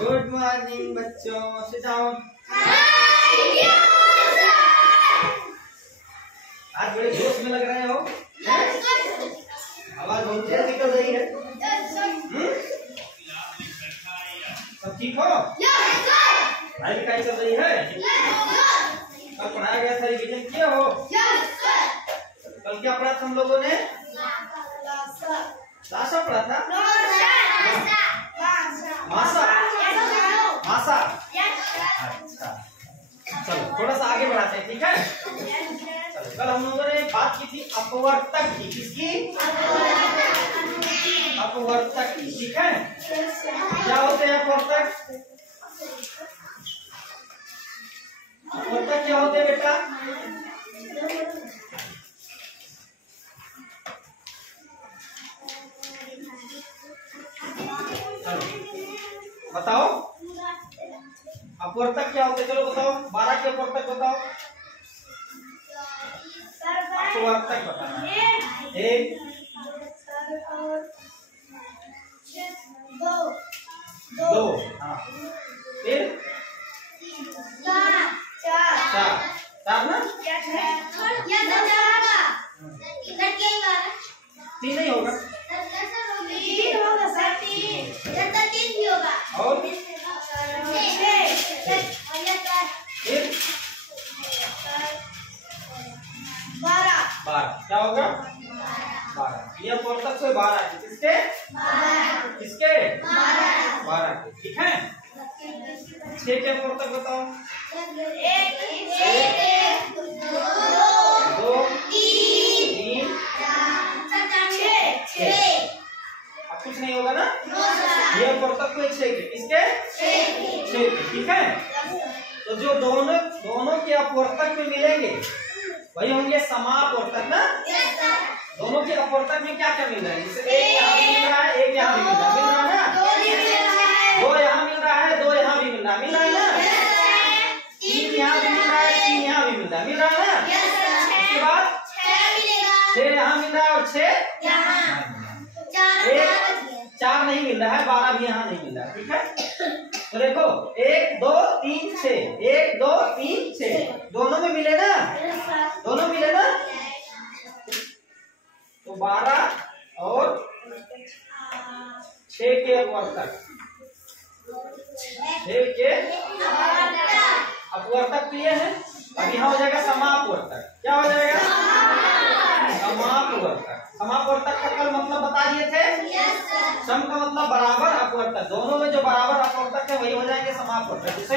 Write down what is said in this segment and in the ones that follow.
Good morning बच्चों, sit down. आज बड़े जोश में लग रहे हो। आवाज बहुत तेज निकल रही है। सब ठीक हो? पढ़ाई लिखाई चल रही है? कल पढ़ाया गया था, रिवीजन किए हो? कल क्या पढ़ा था हम लोगों ने? लाशा पढ़ा था? मासा? मासा? अच्छा, चलो थोड़ा सा आगे बढ़ाते हैं, ठीक है? चलो, कल हम लोगों ने बात की थी अपवर्तक की। किसकी? अपवर्तक की, ठीक है? क्या होते हैं अपवर्तक? अपवर्तक क्या होते हैं बेटा? बताओ, अपवर्तक क्या होते? चलो बताओ, 12 के अपवर्तक बताओ। अपवर्तक बताना। 1 2 हाँ, फिर 4 ना? 3 नहीं होगा और फिर 12 क्या होगा? 12। ये अपवर्तक से 12 के किसके? किसके? 12 के, ठीक है? 6 के अपवर्तक बताओ। 1 2 3 6। अब कुछ नहीं होगा ना? ये अपवर्तक को 6 के, किसके? 6 के, ठीक है? तो जो दोनों के अपवर्तक में मिलेंगे वही होंगे समापवर्तक ना? दोनों के अपवर्तक में क्या क्या मिल रहा है? जैसे एक यहाँ भी मिल रहा है, एक यहाँ भी मिल रहा है ना? 2 यहाँ मिल रहा है, 2 यहाँ भी मिल रहा है ना? 3 यहाँ भी मिल रहा है, 3 यहाँ भी मिल रहा है ना? उसके बाद 6 यहाँ मिल रहा है और 6 4 नहीं मिल रहा है, 12 भी यहाँ नहीं मिल रहा है, ठीक है? तो देखो 1 2 3 6, 1 2 3 6, दोनों में मिले ना? दोनों मिले ना? तो 12 और 6 के अपवर्तक, 6 के अपवर्तक प्रिय है। अब यहाँ हो जाएगा समापवर्तक। क्या हो जाएगा? समापवर्तक। समापवर्तक का कल मतलब बता दिए थे। सम का मतलब बराबर, अपवर्तक दोनों में जो बराबर अपवर्तक है वही हो जाएंगे समापवर्तक। जैसे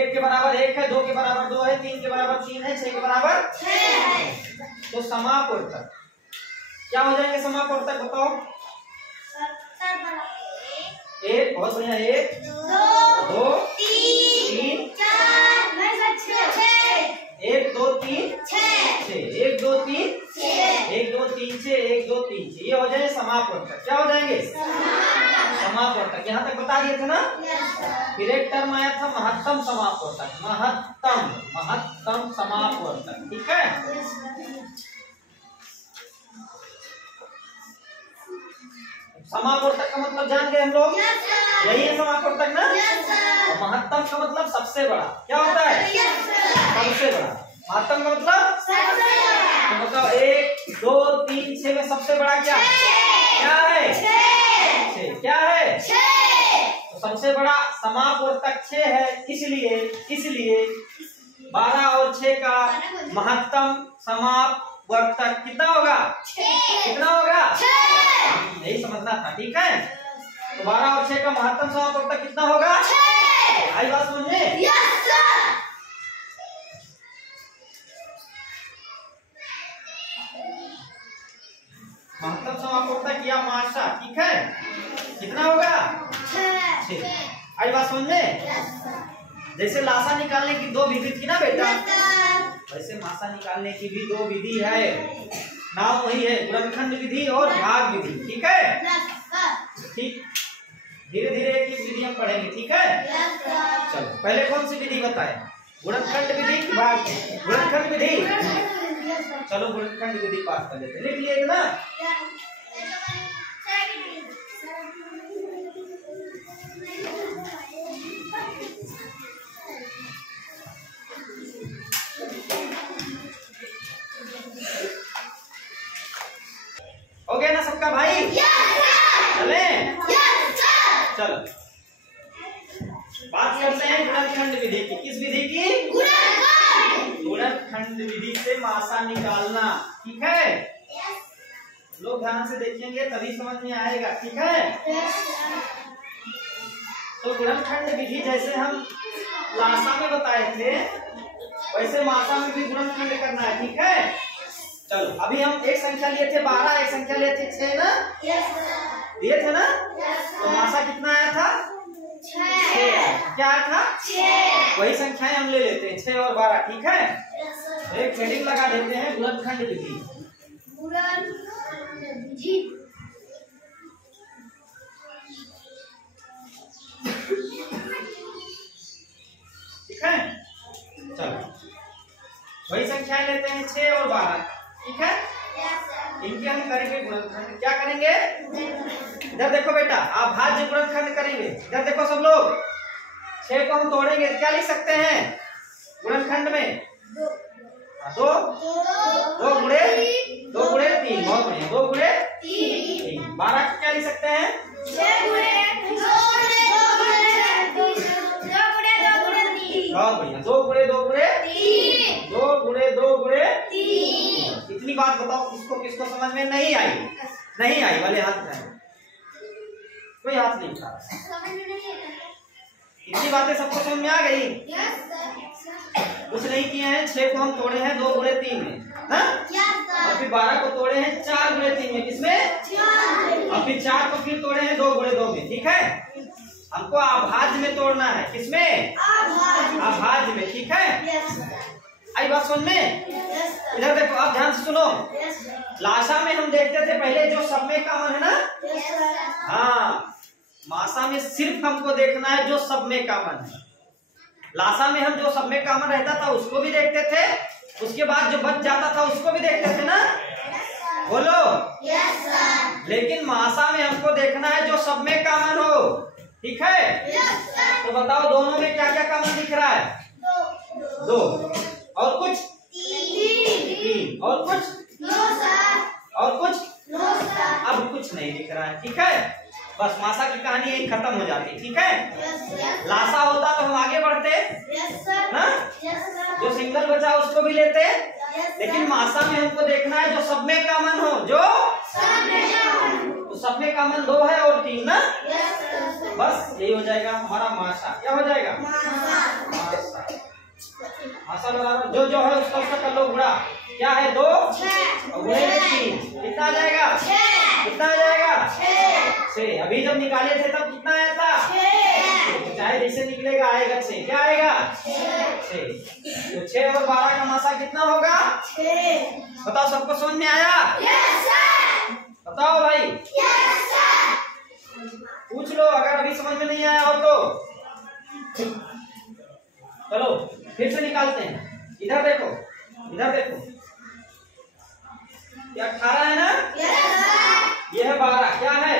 1 के बराबर 1 है, 2 के बराबर 2 है, 3 के बराबर 3 है, 6 के बराबर 6। तो समापवर्तक क्या हो जाएंगे? समापवर्तक बताओ। 1 बहुत बढ़िया, 1 2 3 4 1 2 3 6, 1 2 3 1 2 3 6, 1 2 3 6, ये हो जाएंगे समापवर्तक। क्या हो जाएंगे? समापवर्तक। यहाँ तक बता दिए थे ना? फिर एक टर्म आया था महत्तम समापवर्तक। महत्तम समापवर्तक, ठीक है? समापवर्तक का मतलब जान गए हम लोग? यही है समापवर्तक ना? और महत्तम का मतलब सबसे बड़ा। क्या होता है? सबसे बड़ा। महत्तम का मतलब तो मतलब 1 2 3 6 में सबसे बड़ा क्या है? 6। क्या है? तो सबसे बड़ा समापवर्तक 6 है। इसलिए 12 और 6 का महत्तम समापवर्तक कितना होगा? कितना होगा? यही समझना था, ठीक है? तो 12 और 6 का महत्तम समापवर्तक कितना होगा? आई बात समझ में? महत्तम समापवर्तक या माशा, ठीक है? कितना होगा? 6। आई बात समझ में? जैसे लाशा निकालने की 2 विधि थी ना बेटा, वैसे माशा निकालने की भी 2 विधि है। नाम वही है, गुणनखंड विधि और भाग विधि, ठीक है? ठीक, धीरे धीरे एक विधि हम पढ़ेंगे, ठीक है? चलो पहले कौन सी विधि बताएं? गुणनखंड विधि की भाग? गुणनखंड विधि। चलो गुणनखंड विधि पास कर लेते, लिख लिए ना? चलो बात करते हैं गुणनखंड विधि की। किस विधि की? गुणनखंड विधि से मासा निकालना। ठीक है, लोग ध्यान से देखेंगे तभी समझ में आएगा। ठीक है, तो गुणनखंड विधि जैसे हम लासा में बताए थे वैसे मासा में भी गुणनखंड करना है। ठीक है, चलो अभी हम एक संख्या लिए थे 12, एक संख्या लिए थे 6 ना? दिए थे ना? तो मासा कितना आया था? 6। क्या आया था? 6। वही संख्याएं हम ले लेते हैं 6 और 12। ठीक है, एक हेडिंग लगा देते हैं गुणनखंड विधि। ठीक है, चलो वही संख्याएं लेते हैं 6 और 12। ठीक है, इनके हम करेंगे गुणनखंड। क्या करेंगे? इधर देखो बेटा, आप भाज्य गुणनखंड करेंगे। इधर देखो सब लोग, 6 को हम तोड़ेंगे क्या लिख सकते हैं गुणनखंड में? 2 2 गुणे 3। बहुत बढ़िया, 2 गुणे 3। 12 को क्या लिख सकते हैं? बहुत बढ़िया, 2 गुणे 2 गुणे 3। इतनी बात बताओ किसको किसको समझ में नहीं आई? नहीं आई वाले हाथ उठाए। कोई हाथ नहीं उठा। इतनी बातें सबको समझ में आ गई? कुछ नहीं किए हैं। 6 को हम तोड़े हैं 2 गुणे 3 में, और फिर 12 को तोड़े हैं 4 गुणे 3 में। किसमें? और फिर 4 को फिर तोड़े हैं 2 गुणे 2 में। ठीक है, हमको अभाज्य में तोड़ना है। किसमें? अभाज्य में। ठीक है, आई बात समझ में? इधर देखो, आप ध्यान से सुनो। लासा में हम देखते थे पहले जो सब में कॉमन है ना? हाँ, मासा में सिर्फ हमको देखना है जो सब में कॉमन है। लासा में हम जो सब में कॉमन रहता था उसको भी देखते थे, उसके बाद जो बच जाता था उसको भी देखते थे ना? बोलो। लेकिन मासा में हमको देखना है जो सब में कॉमन हो। ठीक है, तो बताओ दोनों में क्या क्या कॉमन दिख रहा है? 2 और कुछ 3 और कुछ और कुछ अब कुछ नहीं दिख रहा है। ठीक है, बस मासा की कहानी यही खत्म हो जाती। ठीक है, लासा होता तो हम आगे बढ़ते ना, जो सिंगल बचा उसको भी लेते, लेकिन मासा में हमको देखना है जो सब में कॉमन हो। जो तो सब में कॉमन 2 है और 3 ना? बस यही हो जाएगा हमारा मासा। क्या हो जाएगा? मासा। मासा बराबर जो जो है उसका उसका कर लो गुणा। क्या है? 2 और गुणे 3। कितना आ जाएगा? कितना आ जाएगा? 6। अभी जब निकाले थे तब कितना आया था? 6। चाहे जैसे निकलेगा आएगा 6। क्या आएगा? 6। तो 6 और 12 का मासा कितना होगा? 6। बताओ, सबको समझ में आया? बताओ भाई। पूछ लो अगर अभी समझ में नहीं आया हो तो। चलो फिर से निकालते हैं। इधर देखो, इधर देखो, ये 18 है ना? ये है 12। क्या है?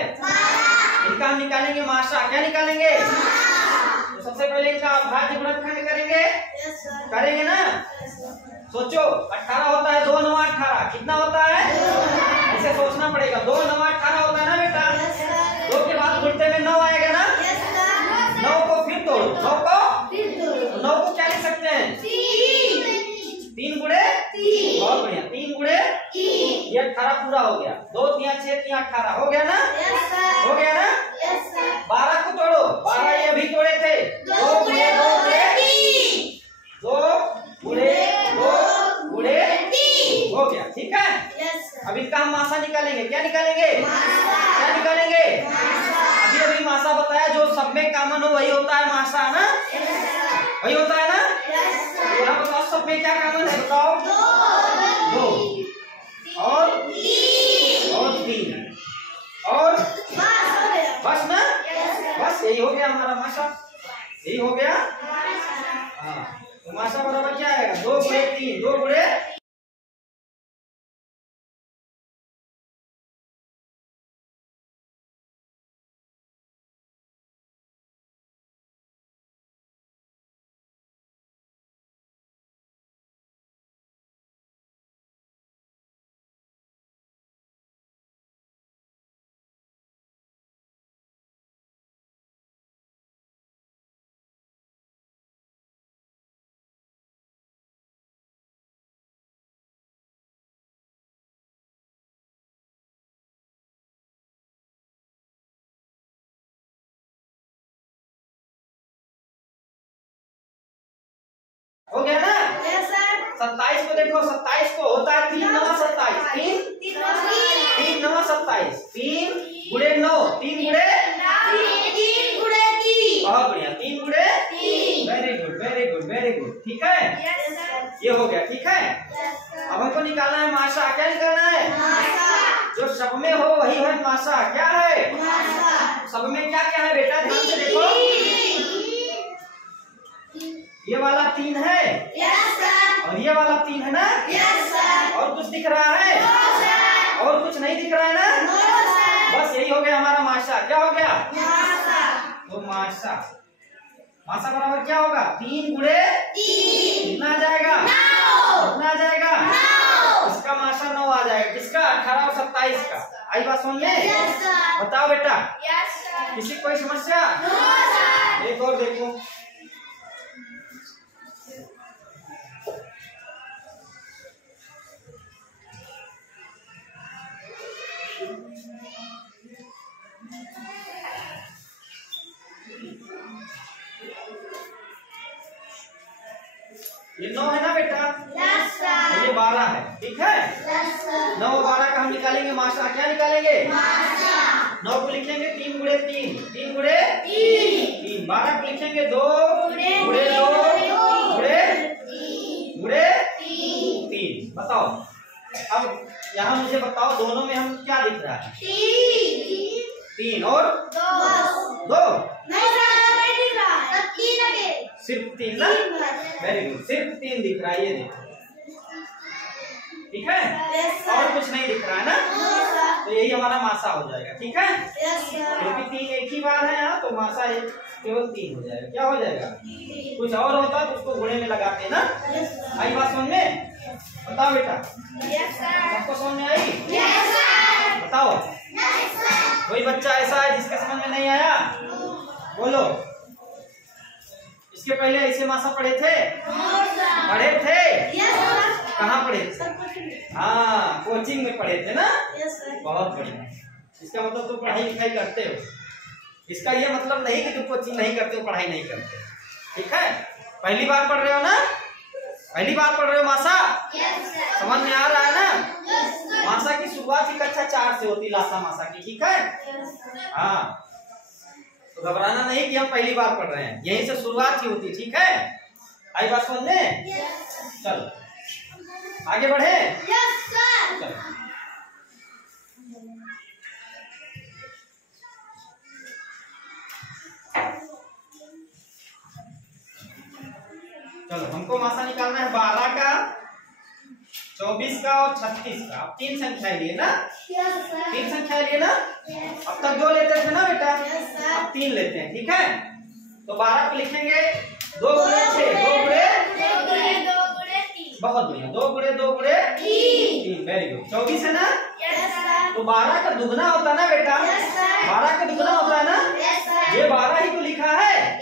इनका हम निकालेंगे मासा। क्या निकालेंगे? तो सबसे पहले इनका अभाज्य गुणनखंड करेंगे। करेंगे ना? सोचो, 18 होता है 2 9 18। कितना होता है? ऐसे सोचना पड़ेगा। 2 9 18 होता है ना बेटा? 2 के बाद उल्टे में 9 आएगा ना? 9 को फिर तोड़ो। 9 को 9 को क्या लिख सकते हैं? 3 गुणे 3। बहुत बढ़िया, 3 गुणे 3। ये 18 पूरा हो गया। 2 3 6 3 18 हो गया ना? हो गया ना? 12 को तोड़ो। 12 ये भी तोड़े थे। 2 गुणे 2 गुणे 2 गुणे 2 गुणे 3 हो गया। ठीक है, अब इसका हम मासा निकालेंगे। क्या निकालेंगे? क्या निकालेंगे? अभी अभी मासा बताया जो सब में कॉमन हो वही होता है मासा ना? वही होता है ना? तो बताओ सब में क्या कॉमन है? बताओ। 2 और 3 और बस ना? बस यही हो गया हमारा मासा। यही हो गया। हाँ, तो मासा बराबर क्या आएगा? 2 गुणे 3। 2 गुणे हो गया ना? 27 को देखो, 27 को होता है 3 9 27, 3 9 27, 3 गुणे 9, 3 गुणे बहुत बढ़िया, 3 गुणे, very good very good very good, ठीक है, ये हो गया, ठीक है। अब हमको निकालना है माशा। क्या निकालना है? जो सब में हो वही है माशा। क्या है? सब में क्या क्या है बेटा? ध्यान से देखो, ये वाला 3 है और ये वाला 3 है ना? और कुछ दिख रहा है? और कुछ नहीं दिख रहा है ना? बस यही हो गया हमारा माशा। क्या हो गया? तो माशा, माशा बराबर क्या होगा? 3 गुणे कितना आ जाएगा? कितना आ जाएगा? इसका माशा 9 आ जाएगा। किसका? 18 और 27 का। आई बात समझ में? बताओ बेटा, किसी कोई समस्या? एक और देखो, ये 9 है ना बेटा? ये 12 है, ठीक है। 9 और 12 का हम निकालेंगे माशा। क्या निकालेंगे? 9 को लिखेंगे 3 गुणे 3, 3 गुणे 3। 12 को लिखेंगे 2 गुणे 2 गुणे 3। बताओ, अब यहाँ मुझे बताओ, दोनों में हम क्या दिख रहा है? 3 और 2। सिर्फ 3 ना? वेरी गुड, सिर्फ 3 दिख रहा है, ये देखो, ठीक है, और कुछ नहीं दिख रहा है ना? तो यही हमारा माशा हो जाएगा, ठीक है, क्योंकि 3 एक ही बार है यहाँ, तो माशा केवल 3 हो जाएगा। क्या हो जाएगा? कुछ और होता तो उसको गुणे में लगाते ना। आई बात समझ में? बताओ बेटा, सबको समझ में आई? बताओ, कोई बच्चा ऐसा है जिसके समझ में नहीं आया? बोलो। इसके पहले ऐसे माशा पढ़े थे? पढ़े थे? कहाँ पढ़े थे? हाँ, कोचिंग में पढ़े थे ना? बहुत बढ़िया। इसका मतलब तुम पढ़ाई लिखाई करते हो। इसका ये मतलब नहीं कि तुम कोचिंग नहीं करते हो, पढ़ाई नहीं करते, ठीक है। पहली बार पढ़ रहे हो ना? पहली बार पढ़ रहे हो माशा? समझ में आ रहा है ना? माशा की शुरुआत ही कक्षा 4 से होती, लासा माशा की, ठीक है। हाँ, तो घबराना नहीं कि हम पहली बार पढ़ रहे हैं, यहीं से शुरुआत ही होती, ठीक है। आई बात समझ में? चलो आगे बढ़े। चलो, चलो हमको माशा निकालना है 12 का, 24 का और 36 का। अब 3 संख्या लिए ना? 3 संख्या लिए ना? अब तक 2 लेते थे ना बेटा? अब 3 लेते हैं, ठीक है। तो 12 को लिखेंगे 2 गुणे 6, 2 गुणे, बहुत बढ़िया, 2 गुणे 2 गुणे 3, वेरी गुड। 24 है ना? तो 12 का दुगना होता ना बेटा? 12 का दुगना होता है ना? ये 12 ही तो लिखा है,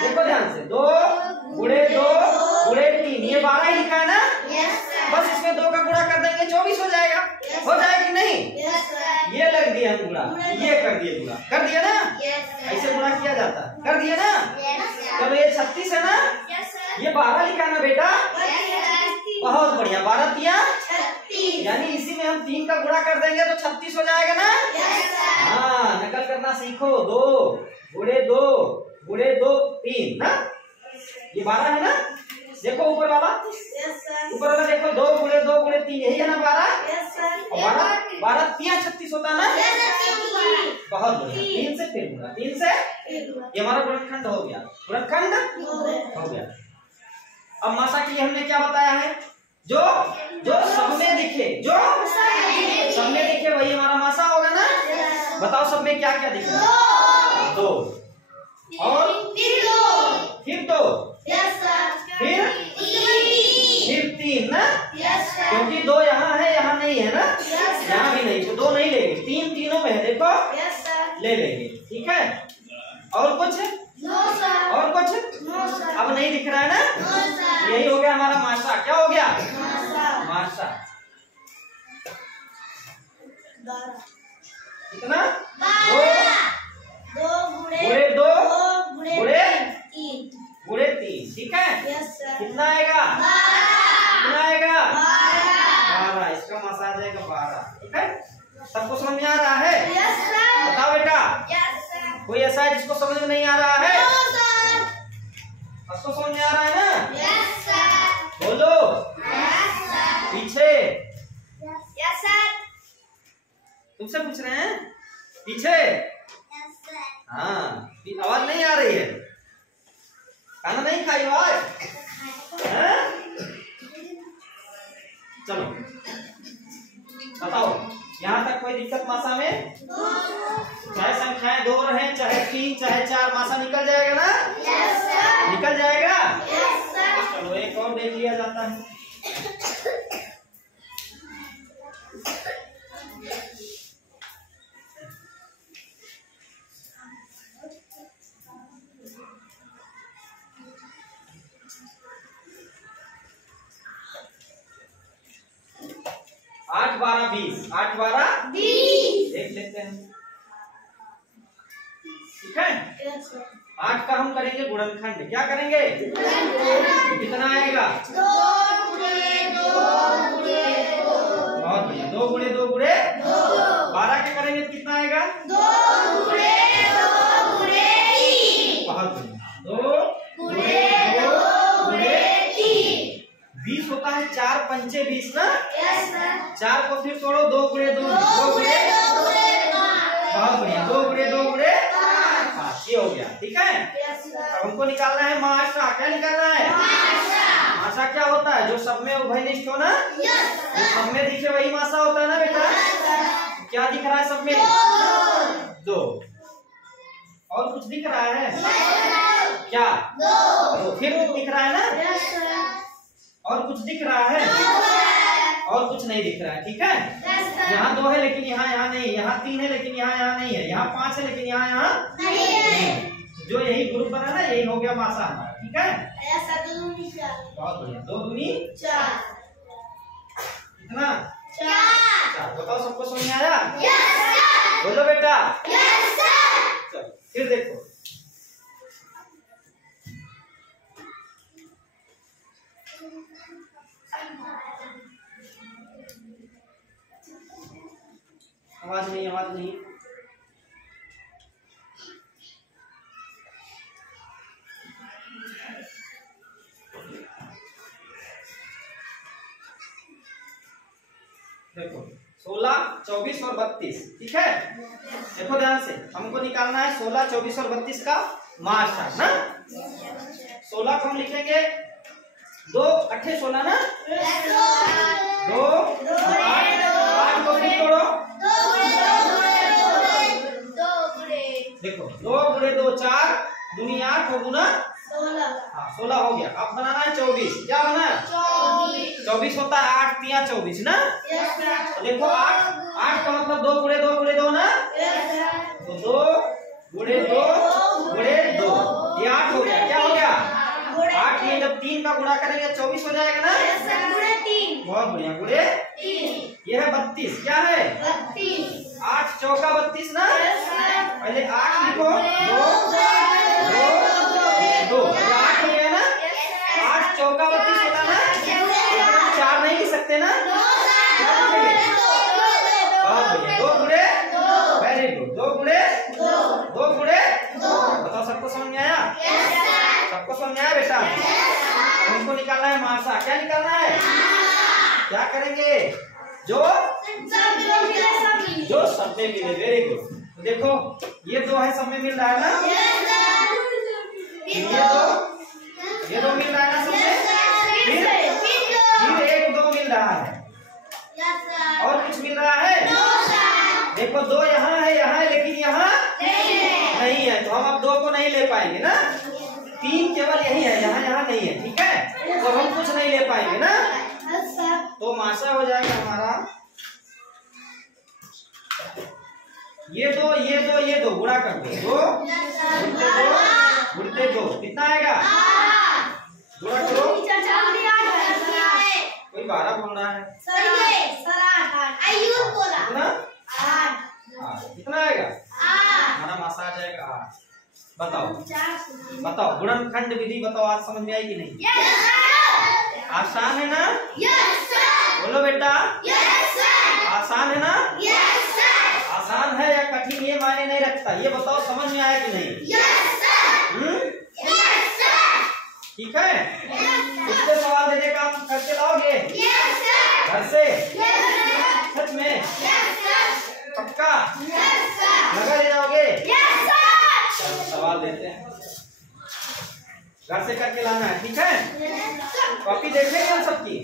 देखो ध्यान से, 2 गुणे 2 गुणे 3, ये 12 ही लिखा है ना? बस इसमें 2 का गुणा कर देंगे, 24 हो जाएगा। हो जाएगा कि नहीं? ये लग दिया हम गुणा, ये कर दिए गुणा, कर दिया ना? ऐसे गुणा किया जाता है, कर दिया ना? चलो ये 36 है ना? ये 12 लिखा ना बेटा? बहुत बढ़िया, 12 तिया 36, यानी इसी में हम 3 का गुणा कर देंगे तो 36 हो जाएगा ना? हाँ, नकल करना सीखो। 2 गुणे 2 गुणे 2 3 ना? ये 12 है ना? देखो ऊपर वाला, ऊपर वाला देखो, 2 गुणे 2 गुणे 3, यही है ना 12? 12 तिया 36 होता है ना? बहुत बढ़िया, 3 से फिर गुणा, 3 से ये हमारा गुणनखंड हो गया, गुणनखंड हो गया। अब माशा के लिए हमने क्या बताया है? जो सब में दिखे, जो सब में दिखे वही हमारा माशा होगा ना? बताओ सब में क्या क्या दिख रहा है? 2 और फिर 2 फिर 3 ना? क्योंकि 2 यहाँ है, यहाँ नहीं है ना? यहाँ भी नहीं, तो 2 नहीं लेंगे, 3 तीनों में है, देखो ले लेंगे, ठीक है। और कुछ? और कुछ? अब नहीं दिख रहा है ना? यही हो गया हमारा माशा। क्या हो गया? माशा। कितना? 2 गुणे 2 गुणे 3, ठीक है। कितना आएगा? कोई ऐसा है जिसको समझ में नहीं आ रहा है? सबको समझ में आ रहा है ना? Yes sir. बोलो। Yes sir. पीछे यस सर। तुमसे पूछ रहे हैं। पीछे यस सर। हाँ, आवाज नहीं आ रही है? खाना नहीं खाई आवाज? चलो बताओ, यहाँ तक कोई दिक्कत मासा में? चाहे संख्याएं 2 रहें, चाहे 3, चाहे 4, मासा निकल जाएगा ना? Yes sir. निकल जाएगा। Yes sir. चलो एक और देख लिया जाता है। 8 12 20, 8 12 20 देख लेते हैं। ठीक है, यस सर। 8 का हम करेंगे गुणनखंड। क्या करेंगे? कितना आएगा? 2 गुणे 2 गुणे 2। बहुत बढ़िया, 2 गुणे 2 गुणे 2। 12 के करेंगे तो कितना आएगा? 2 गुणे 2 गुणे 3। बहुत बढ़िया, 2 गुणे 2 गुणे 3। 20 होता है 4 पंचे 20 ना? Yes sir. 4 को फिर तोड़ो, 2 गुणे 2 2 गुणे। बहुत बढ़िया, 2 गुणे 2 गुणे 5। ये हो गया। ठीक है, अब हमको निकालना है माशा। क्या निकालना है? माशा क्या होता है? जो सब में उभयनिष्ठ हो ना, जो सब में दिखे वही माशा होता है ना बेटा? क्या दिख रहा है सब में? 2। और कुछ दिख रहा है क्या? 2। फिर कुछ दिख रहा है ना? और कुछ दिख रहा है? और कुछ नहीं दिख रहा है। ठीक है, यहाँ 2 है लेकिन यहाँ नहीं, यहाँ 3 है लेकिन यहाँ नहीं है, यहाँ 5 है लेकिन यहाँ नहीं है। जो यही ग्रुप बना ना, यही हो गया माशा हमारा। ठीक है, बहुत बढ़िया। 2 दूनी 4। कितना? 4। बताओ, सबको समझ में आया? बोलो बेटा। चलो फिर देखो, आवाज नहीं, आवाज नहीं। देखो 16, 24 और 32। ठीक है, देखो ध्यान से, हमको निकालना है 16, 24 और 32 का माशा ना। 16 को हम लिखेंगे 2 8 16 ना, 2 8 को फिर तोड़ो। देखो 2 गुणे 2 4 दूनी 8 और गुना 16 हो गया। अब बनाना है 24। क्या बना है? 24 होता है 8 3 24 ना। तो देखो 8 का मतलब 2 गुणे 2 गुणे 2 ना, तो 2 गुणे 2 गुणे 2, ये 8 हो गया। क्या हो गया? 8 में जब 3 का गुणा करेंगे 24 हो जाएगा ना। बहुत बढ़िया, गुणे ये है 32। क्या है? 8 चौका 32 ना। पहले 8 लिखो, 2 2 2, 8 हो गया ना। 8 चौका 32 होता ना, 4 नहीं लिख सकते ना। बहुत बढ़िया, 2 गुणे, वेरी गुड, 2 गुणे 2 गुणे। बताओ, सबको समझ में आया? सबको समझ में आया बेटा? हमको निकालना है माशा। क्या निकालना है? क्या करेंगे? जो सब में मिले। Very good. तो देखो ये 2 है, सब में मिल रहा है ना। ये 2 मिल रहा है ना सब में। फिर 1 2 मिल रहा है, और कुछ मिल रहा है? देखो 2 यहाँ है लेकिन यहाँ नहीं है, तो हम अब 2 को नहीं ले पाएंगे ना। 3 केवल यही है, यहाँ नहीं है। ठीक है, तो हम कुछ नहीं ले पाएंगे ना, तो माशा हो जाएगा हमारा ये 2 गुणा कर दो। 2 गुणते 2 कितना आएगा? गुणा करो। कोई 12 बोल रहा है कितना? 8 कितना आएगा? हमारा माशा आ जाएगा 8। बताओ गुणनखंड विधि बताओ, आज समझ में आई कि नहीं? आसान है ना? बोलो बेटा, आसान है ना? आसान आसान है या कठिन ये मायने नहीं रखता। ये बताओ समझ में आया कि नहीं? ठीक है। इससे सवाल देने का आप करके लाओगे घर से? सच में? पक्का? लगा ले जाओगे? सवाल देते हैं, घर से करके लाना है। ठीक है, कॉपी देखेंगे हम सबकी?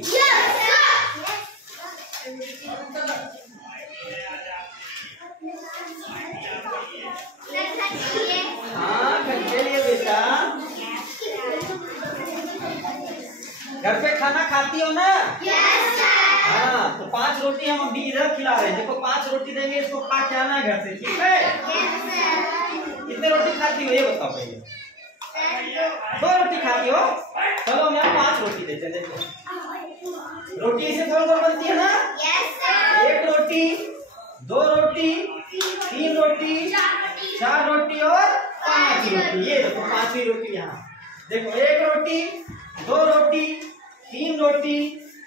हाँ करके लिए बेटा। घर पे खाना खाती हो ना? हाँ, तो 5 रोटी हम अभी इधर खिला रहे हैं। देखो 5 रोटी देंगे, इसको खा के आना है घर से। ठीक है? कितने रोटी खाती हो ये बताओ पहले? 2 रोटी खाती हो? चलो हम यहाँ 5 रोटी देते हैं। देखो रोटी इसे गोल गोल बनती है ना? 1 रोटी, 2 रोटी, 3 रोटी, 4 रोटी और 5 रोटी। ये देखो 5वीं रोटी यहाँ। देखो 1 रोटी, 2 रोटी, 3 रोटी,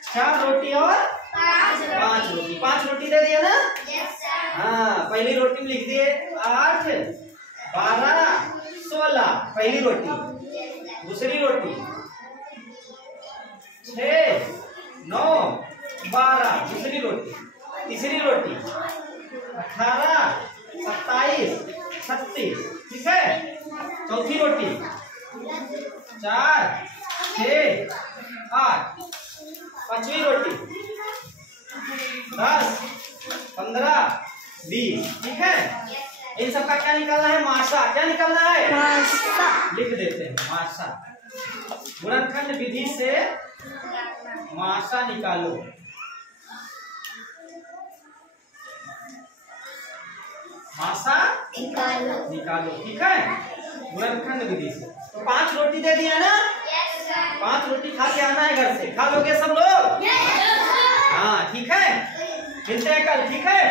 4 रोटी और 5 रोटी। 5 रोटी दे दिया ना? हाँ, पहली रोटी में लिख दिए 8, 12, 16 पहली रोटी। दूसरी रोटी 6, 9, 12 दूसरी रोटी। तीसरी रोटी 18, 27, 36। ठीक है? चौथी रोटी 4, 6, 8। पांचवी रोटी 10, 15, 20। ठीक है? इन सबका क्या निकालना है? मासा। क्या निकालना है? मासा। लिख देते हैं मासा। गुणनखंड विधि से मासा निकालो। मासा निकालो। ठीक है? गुणनखंड विधि से। तो 5 रोटी दे दिया ना? 5 रोटी खा के आना है घर से। खा लोगे सब लोग? हाँ ठीक है, मिलते हैं कल। ठीक है?